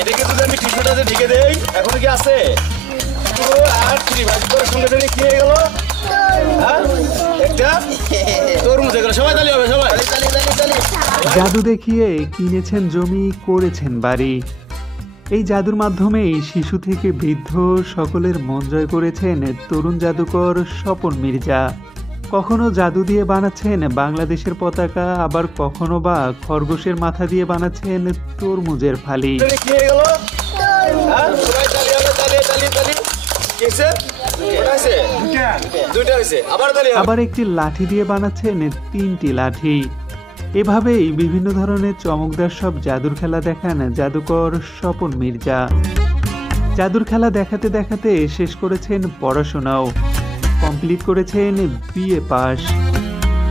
এটাকে যদি আমি টিস্যুটাতে ঢেকে দেই, এখন কি আছে আর সঙ্গে সঙ্গে কি হয়ে গেল? একটা তরমুজ হয়ে গেল। সবাই তালি হবে, সবাই জাদু দেখিয়ে কিনেছেন জমি, করেছেন বাড়ি। এই জাদুর মাধ্যমেই শিশু থেকে বৃদ্ধ সকলের মন জয় করেছেন তরুণ জাদুকর স্বপন মির্জা। কখনো জাদু দিয়ে বানাচ্ছেন বাংলাদেশের পতাকা, আবার কখনো বা খরগোশের মাথা দিয়ে বানাচ্ছেন তরমুজের ফালি। কি হয়ে গেল? সবাই তালি হবে, তালি তালি তালি। কি হয়েছে? দুইটা হয়েছে। আবার তালি হবে। আবার একটি লাঠি দিয়ে বানাচ্ছেন 3টি লাঠি। এভাবেই বিভিন্ন ধরনের চমকদার সব জাদুর খেলা দেখান জাদুকর স্বপন মির্জা। জাদুর খেলা দেখাতে দেখাতে শেষ করেছেন পড়াশোনাও, কমপ্লিট করেছেন বিএ পাস।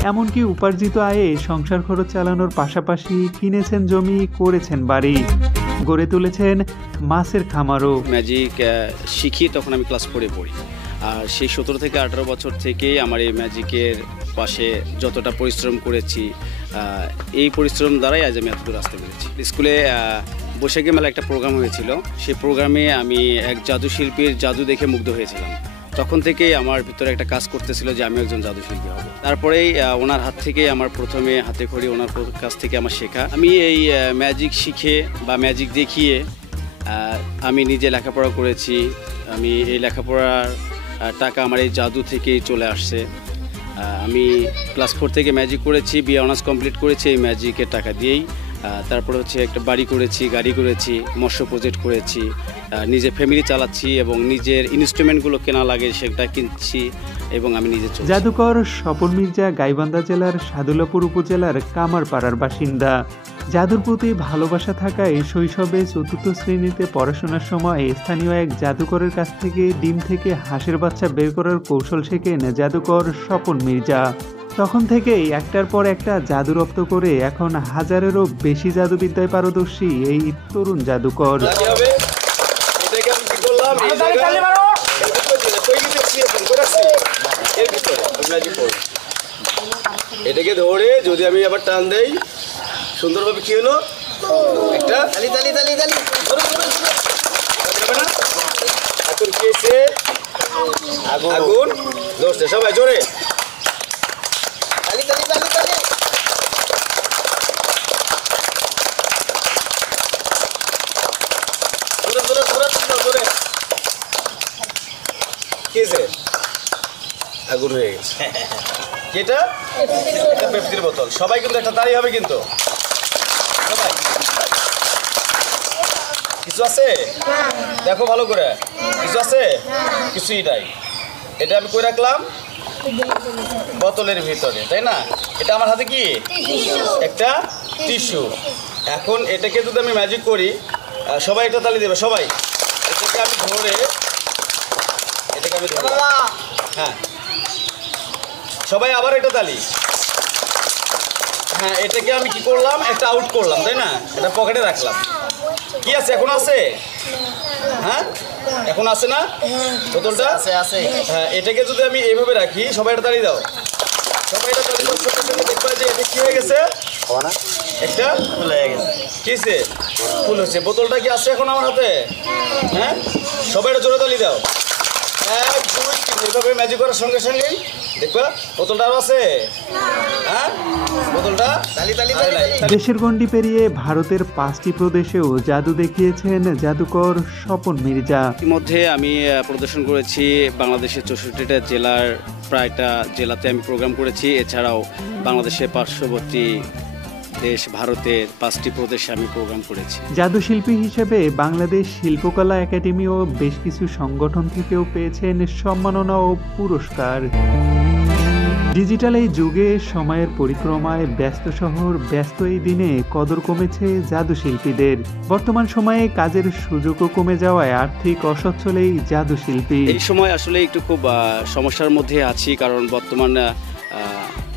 এমনকি উপার্জিত আয়ে সংসার খরচ চালানোর পাশাপাশি কিনেছেন জমি, করেছেন বাড়ি, গড়ে তুলেছেন মাছের খামারও। ম্যাজিক শিখি তখন আমি ক্লাস 4-এ পড়ি। আর সেই 17 থেকে 18 বছর থেকেই আমার এই ম্যাজিকের পাশে যতটা পরিশ্রম করেছি, এই পরিশ্রম দ্বারাই আজ আমি এতদূর আসতে পেরেছি। স্কুলে বৈশাখী মেলা একটা প্রোগ্রাম হয়েছিল, সেই প্রোগ্রামে আমি এক জাদু শিল্পীর জাদু দেখে মুগ্ধ হয়েছিলাম। তখন থেকেই আমার ভিতরে একটা কাজ করতেছিল যে আমি একজন জাদুশিল্পী হব। তারপরেই ওনার হাত থেকে আমার প্রথমে হাতে খড়ি ওনার কাছ থেকে আমার শেখা। আমি এই ম্যাজিক শিখে বা ম্যাজিক দেখিয়ে আমি নিজে লেখাপড়া করেছি। আমি এই লেখাপড়ার টাকা আমার এই জাদু থেকেই চলে আসছে। আমি ক্লাস 4 থেকে ম্যাজিক করেছি, বিএ অনার্স কমপ্লিট করেছি এই ম্যাজিকের টাকা দিয়েই। তারপরে হচ্ছে একটা বাড়ি করেছি, গাড়ি করেছি, মৎস্য প্রজেক্ট করেছি, নিজে ফ্যামিলি চালাচ্ছি এবং নিজের ইনস্ট্রুমেন্টগুলো কেনা লাগে সেটা কিনছি এবং আমি নিজে চলছি। জাদুকর স্বপন মির্জা গাইবান্ধা জেলার সাদুল্লাপুর উপজেলার কামারপাড়ার বাসিন্দা। জাদুর প্রতি ভালোবাসা থাকায় শৈশবে 4র্থ শ্রেণীতে পড়াশোনার সময় স্থানীয় এক জাদুকরের কাছ থেকে ডিম থেকে হাঁসের বাচ্চা বের করার কৌশল শেখেন জাদুকর স্বপন মির্জা। তখন থেকেই একটার পর একটা জাদু রপ্ত করে এখন 1000-এরও বেশি জাদুবিদ্যায় পারদর্শী এই তরুণ জাদুকর। এটাকে ধরে যদি আমি আবার টান দেই, সুন্দরভাবে কি হলো? একটা তালি তালি তালি তালি। এখন কি হয়েছে? আগুন ধরছে। সবাই জোরে তালি তালি তালি তালি। কি হয়েছে? আগুন হয়ে গেছে। এটা একটা পেপসির বোতল। সবাই কিন্তু একটা তালি হবে কিন্তু। সবাই কিছু আছে? দেখো ভালো করে, কিছু আছে? কিছুই নাই। এটা আমি কই রাখলাম? বোতলের ভিতরে, তাই না? এটা আমার হাতে কি? একটা টিস্যু। এখন এটাকে যদি আমি ম্যাজিক করি, সবাই একটা তালি দেবে। সবাই এটাকে আমি ধরে, এটাকে আমি ধরে, হ্যাঁ সবাই আবার একটা তালি। হ্যাঁ, এটাকে আমি কি করলাম? একটা আউট করলাম, তাই না? এটা পকেটে রাখলাম। কি আছে? এখন আছে? হ্যাঁ, এখন আছে না বোতলটা? আছে। হ্যাঁ, এটাকে যদি আমি এইভাবে রাখি, সবাই একটা তালি দাও। সবাই একটা তালি দাও। দেখবা যে এটা কি হয়ে গেছে? একটা ফুল হয়ে গেছে। কি হয়েছে? ফুল হয়েছে। বোতলটা কি আছে এখন আমার হাতে? হ্যাঁ, সবাই একটা জোরে তালি দাও। 1 2 3। এইভাবে ম্যাজিক করার সঙ্গে সঙ্গেই দেখবা বোতলটা আরো আছে। হ্যাঁ, বোতলটা তালি তালি তালি। দেশের গণ্ডি পেরিয়ে ভারতের 5টি প্রদেশেও জাদু দেখিয়েছেন জাদুকর স্বপন মির্জা। ইতিমধ্যে আমি প্রদর্শন করেছি বাংলাদেশের 64টা জেলার প্রায়টা জেলাতে আমি প্রোগ্রাম করেছি। এছাড়াও বাংলাদেশের পার্শ্ববর্তী দেশ ভারতের 5টি প্রদেশে আমি প্রোগ্রাম করেছি। জাদুশিল্পী হিসেবে বাংলাদেশ শিল্পকলা একাডেমি ও বেশ কিছু সংগঠন থেকেও পেয়েছেন সম্মাননা ও পুরস্কার। ডিজিটাল এই যুগে সময়ের পরিক্রমায় ব্যস্ত শহর, ব্যস্ত এই দিনে কদর কমেছে জাদুশিল্পীদের। বর্তমান সময়ে কাজের সুযোগও কমে যাওয়ায় আর্থিক অসচ্ছল এই জাদুশিল্পী। এই সময় আসলে একটু খুব সমস্যার মধ্যে আছি, কারণ বর্তমান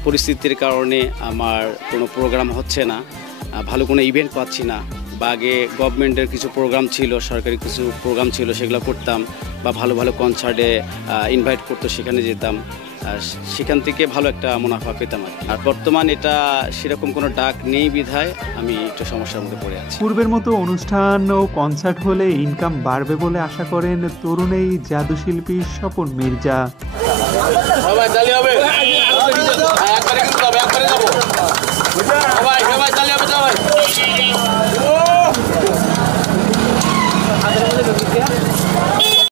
পরিস্থিতির কারণে আমার কোনো প্রোগ্রাম হচ্ছে না, ভালো কোনো ইভেন্ট পাচ্ছি না। বা আগে গভর্নমেন্টের কিছু প্রোগ্রাম ছিল, সরকারি কিছু প্রোগ্রাম ছিল, সেগুলো করতাম বা ভালো ভালো কনসার্টে ইনভাইট করতো, সেখানে যেতাম। সেখান থেকে ভালো একটা মুনাফা পেতাম আর বর্তমান এটা সেরকম কোনো ডাক নেই বিধায় আমি একটু সমস্যার মধ্যে পড়ে আছি। পূর্বের মতো অনুষ্ঠান ও কনসার্ট হলে ইনকাম বাড়বে বলে আশা করেন তরুণ এই জাদুশিল্পী স্বপন মির্জা।